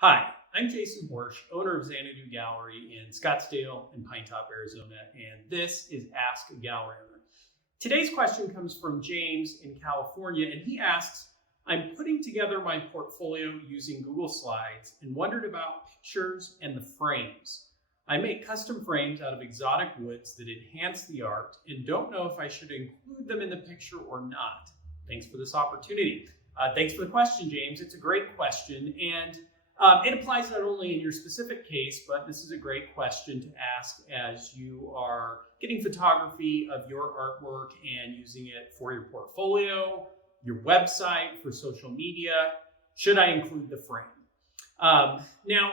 Hi, I'm Jason Horsch, owner of Xanadu Gallery in Scottsdale and Pine Top, Arizona, and this is Ask a Gallery Owner. Today's question comes from James in California, and he asks, I'm putting together my portfolio using Google Slides and wondered about pictures and the frames. I make custom frames out of exotic woods that enhance the art and don't know if I should include them in the picture or not. Thanks for this opportunity. Thanks for the question, James. It's a great question, and it applies not only in your specific case, but this is a great question to ask as you are getting photography of your artwork and using it for your portfolio, your website, for social media. Should I include the frame? Now,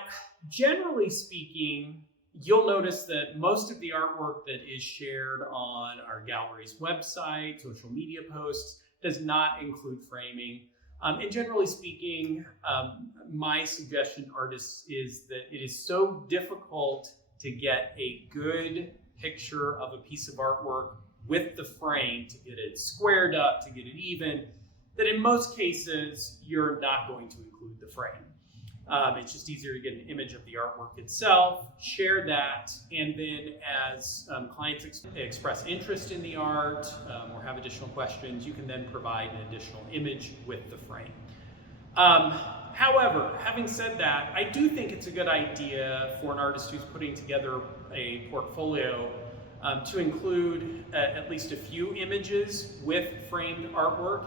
generally speaking, you'll notice that most of the artwork that is shared on our gallery's website, social media posts, does not include framing. And generally speaking, my suggestion to artists is that it is so difficult to get a good picture of a piece of artwork with the frame, to get it squared up, to get it even, that in most cases, you're not going to include the frame. It's just easier to get an image of the artwork itself, share that, and then as clients express interest in the art or have additional questions, you can then provide an additional image with the frame. However, having said that, I do think it's a good idea for an artist who's putting together a portfolio to include at least a few images with framed artwork.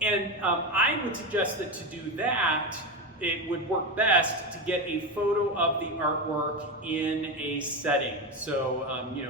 And I would suggest that to do that, it would work best to get a photo of the artwork in a setting. So,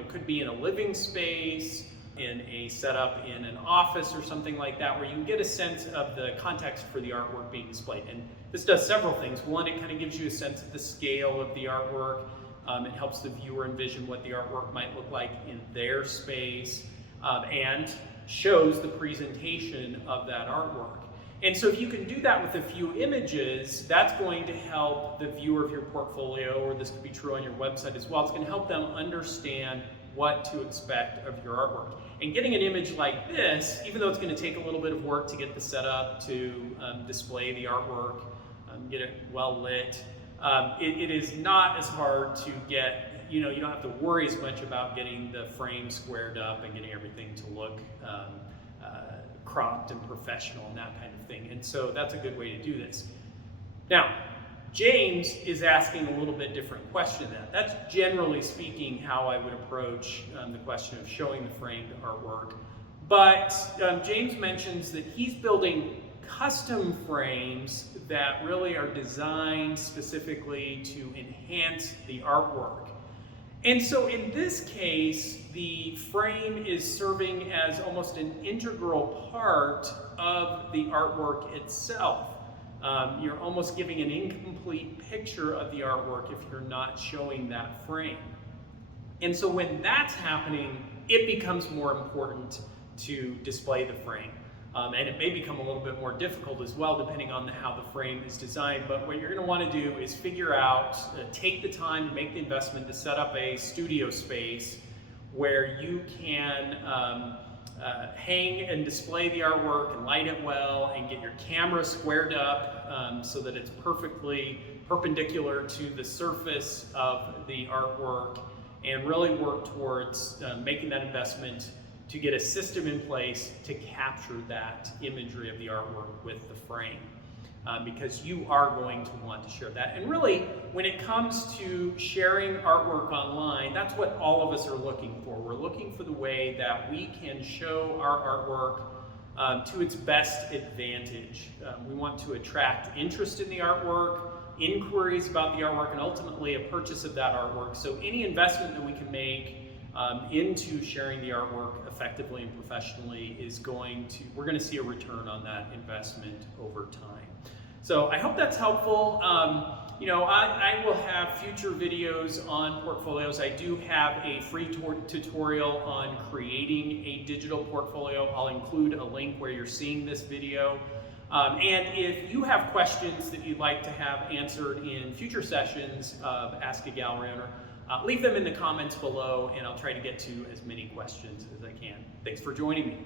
could be in a living space, in a setup in an office or something like that, where you can get a sense of the context for the artwork being displayed. And this does several things. One, it kind of gives you a sense of the scale of the artwork. It helps the viewer envision what the artwork might look like in their space, and shows the presentation of that artwork. And so if you can do that with a few images, that's going to help the viewer of your portfolio, or this could be true on your website as well. It's going to help them understand what to expect of your artwork. And getting an image like this, even though it's going to take a little bit of work to get the setup, to display the artwork, get it well lit, it is not as hard to get. You don't have to worry as much about getting the frame squared up and getting everything to look cropped and professional and that kind of thing. And so that's a good way to do this. Now, James is asking a little bit different question than that. That's generally speaking how I would approach the question of showing the framed artwork. But James mentions that he's building custom frames that really are designed specifically to enhance the artwork. And so in this case, the frame is serving as almost an integral part of the artwork itself. You're almost giving an incomplete picture of the artwork if you're not showing that frame. And so when that's happening, it becomes more important to display the frame. And it may become a little bit more difficult as well, depending on how the frame is designed. But what you're going to want to do is figure out, take the time to make the investment to set up a studio space where you can hang and display the artwork and light it well and get your camera squared up so that it's perfectly perpendicular to the surface of the artwork, and really work towards making that investment to get a system in place to capture that imagery of the artwork with the frame, because you are going to want to share that. And really, when it comes to sharing artwork online, that's what all of us are looking for. We're looking for the way that we can show our artwork to its best advantage. We want to attract interest in the artwork, inquiries about the artwork, and ultimately a purchase of that artwork. So any investment that we can make into sharing the artwork effectively and professionally we're going to see a return on that investment over time. So I hope that's helpful. I will have future videos on portfolios. I do have a free tutorial on creating a digital portfolio. I'll include a link where you're seeing this video. And if you have questions that you'd like to have answered in future sessions of Ask a Gallery Owner, leave them in the comments below, and I'll try to get to as many questions as I can. Thanks for joining me.